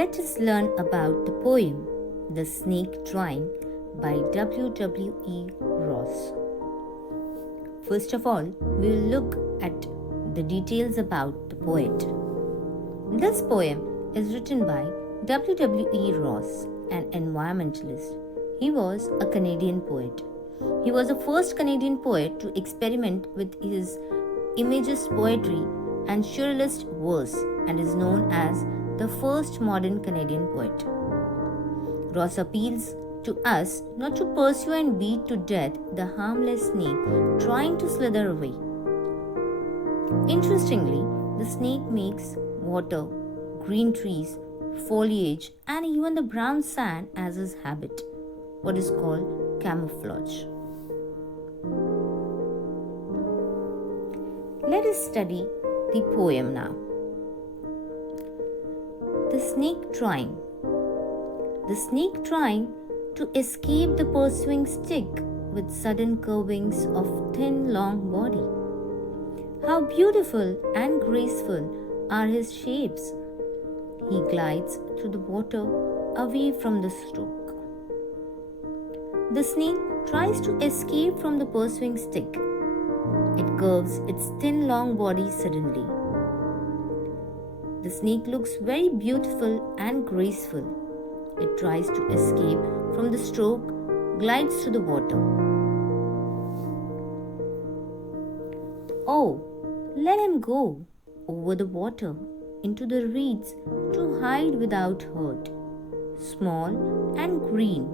Let us learn about the poem The Snake Drawing by W. Ross. First of all, we will look at the details about the poet. This poem is written by W. Ross, an environmentalist. He was a Canadian poet. He was the first Canadian poet to experiment with his imagist poetry and surrealist verse and is known as the first modern Canadian poet. Ross appeals to us not to pursue and beat to death the harmless snake trying to slither away. Interestingly, the snake makes water, green trees, foliage, and even the brown sand as his habit, what is called camouflage. Let us study the poem now. The snake trying. The snake trying to escape the pursuing stick with sudden curvings of thin long body. How beautiful and graceful are his shapes. He glides through the water away from the stroke. The snake tries to escape from the pursuing stick. It curves its thin long body suddenly. The snake looks very beautiful and graceful. It tries to escape from the stroke, glides through the water. Oh, let him go over the water into the reeds to hide without hurt. Small and green,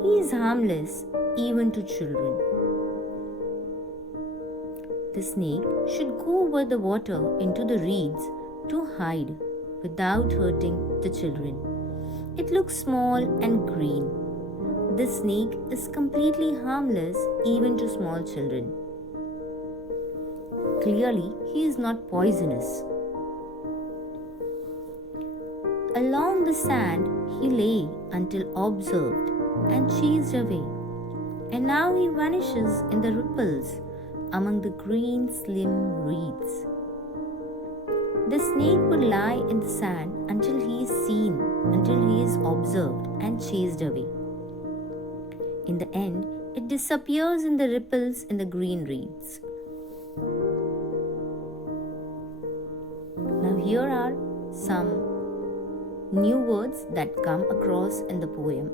he is harmless even to children. The snake should go over the water into the reeds to hide without hurting the children. It looks small and green. The snake is completely harmless even to small children. Clearly, he is not poisonous. Along the sand he lay until observed and chased away, and now he vanishes in the ripples among the green slim reeds. The snake would lie in the sand until he is seen, until he is observed and chased away. In the end, it disappears in the ripples in the green reeds. Now here are some new words that come across in the poem.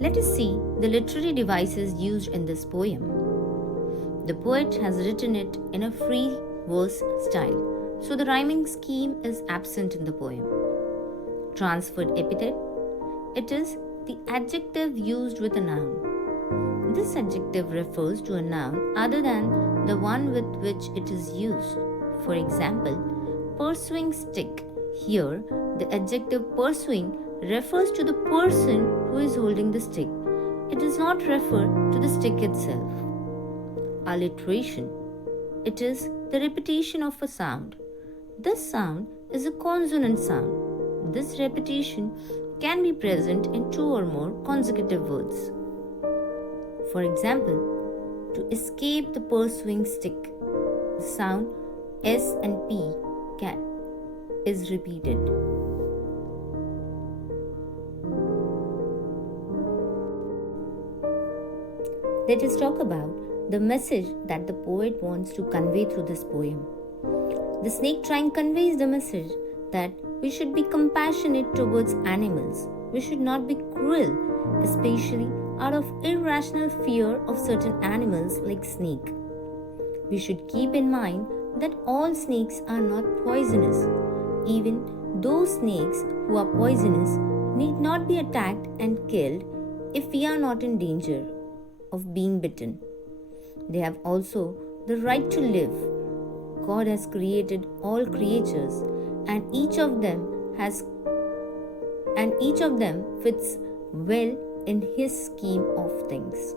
Let us see the literary devices used in this poem. The poet has written it in a free verse style, so the rhyming scheme is absent in the poem. Transferred epithet. It is the adjective used with a noun. This adjective refers to a noun other than the one with which it is used. For example, pursuing stick. Here, the adjective pursuing refers to the person who is holding the stick. It does not refer to the stick itself. Alliteration. It is the repetition of a sound. This sound is a consonant sound. This repetition can be present in two or more consecutive words. For example, to escape the pursuing stick, the sound S and P is repeated. Let us talk about the message that the poet wants to convey through this poem. The snake trying conveys the message that we should be compassionate towards animals. We should not be cruel, especially out of irrational fear of certain animals like snake. We should keep in mind that all snakes are not poisonous. Even those snakes who are poisonous need not be attacked and killed if we are not in danger of being bitten. They have also the right to live. God has created all creatures, and each of them fits well in his scheme of things.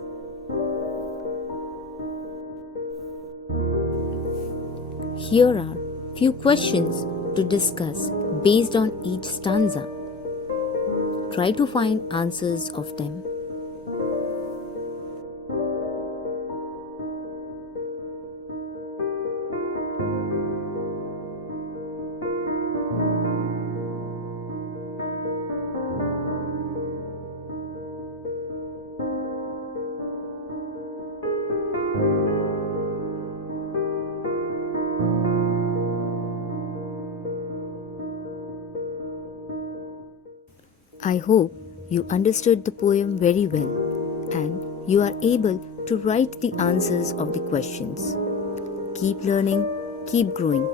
Here are few questions to discuss based on each stanza. Try to find answers of them. I hope you understood the poem very well and you are able to write the answers of the questions. Keep learning, keep growing.